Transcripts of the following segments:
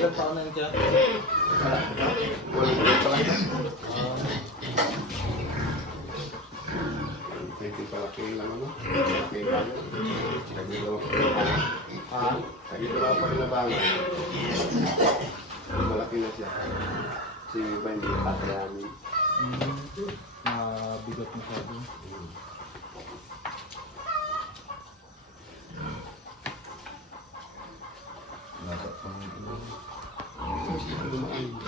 Ilan taon na yun siya? Wala pa lang yan. Medyo palaki lang ano. Malaki lang. Nagilo. Nagilo pa rin labangan. Malaki na siya. Si iba hindi patayanin. Bigot masyado. Dapat pang Lumaan.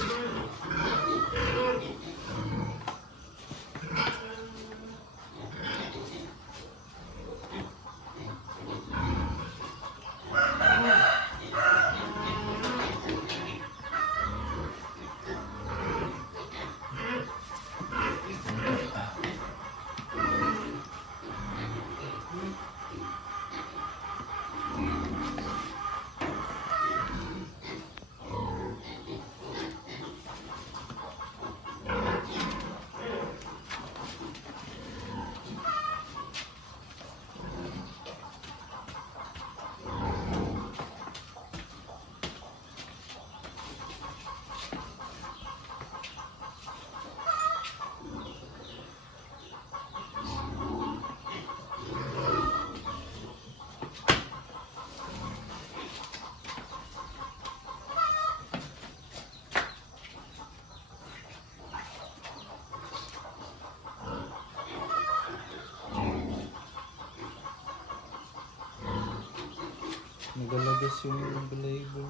nagalagas yung balahibo.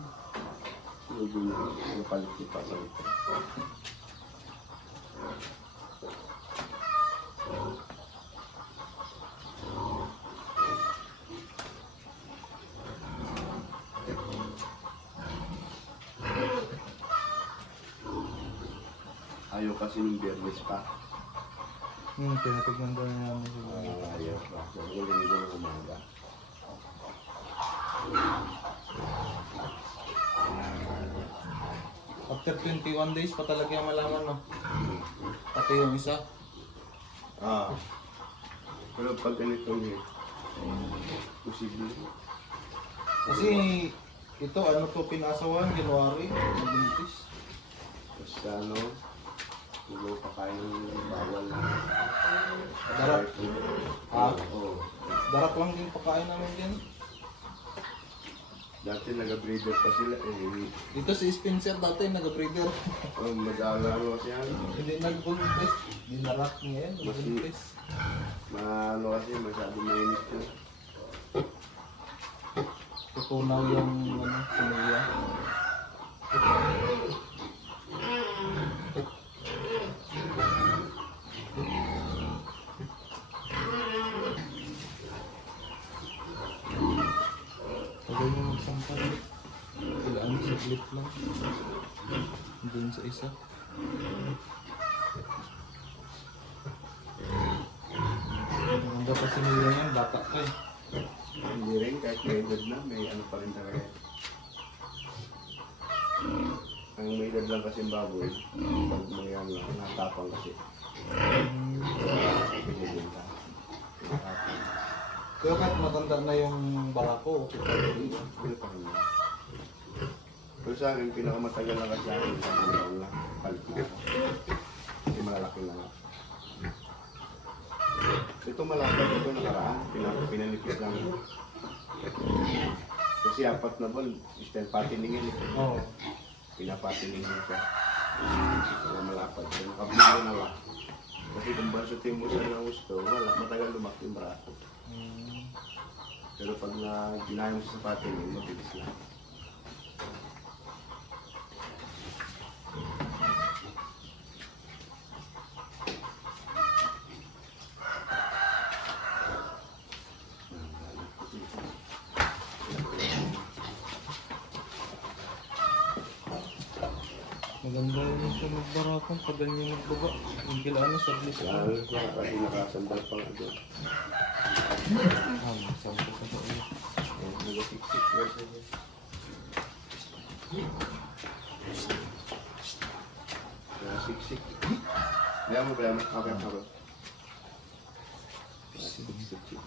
Medyo napalit si Papa ito. Ayaw kasi ng Biyernes pa. Tinatignan daw namin sila. Ayaw pa. So, galing ko ng umaga. After 21 days pa talaga yung malaman, no? Pati yung isa. Pero pag ganito posible. Kasi ito, ano to, pinasawan, January, Buntis. Basta ano, tulo pa kayo ng bawal. Darat. Oo. Darat lang din pagkain namin din. Dati nag-breeder pa sila eh. Dito si Spencer dati nag-breeder. Mag-alalo siya. Hindi nag-buntis. Dinarak niya yan, nag-buntis. Ano kasi, masyado mainit yun. Tutunaw yung sinuya. Pagay mo magsampal. Ilaan sa clip lang. Doon sa isa. Ang dapat sinuya yan, bata ka eh. Hindi rin, kahit may edad na, may ano pa rin talaga. Ang may edad lang kasi baboy, pag mangyayang lang, natapang kasi. Pinibenta. Natapang. Pero kahit matanda na yung barako, okay pa rin. Ano pa rin yun? Pero sa akin, pinakamatagal na kasi akin, isang taon lang, palit na ako. Kasi malalaki na lang. Ito malapad ito nakaraan, pinanipis lang. Kasi 4 na buwan, style patiningin eh. Oo. Pinapatiningin siya. Kaya malapad siya, nakabili na lang. Kasi kung basutin mo siya ng gusto, wala, matagal lumaki yung braso. Pero pag ginahin mo sa patingin, mabilis lang. Maganda yun siya magbarakong pag ganyan magbaba. Yung kilano sa blis. Lalo siya kasi nakasandal pa nga doon. Sampo ka sa ulo. Nag-siksik version niya. Nag-siksik. Kaya mo. Okay. Nag-siksik.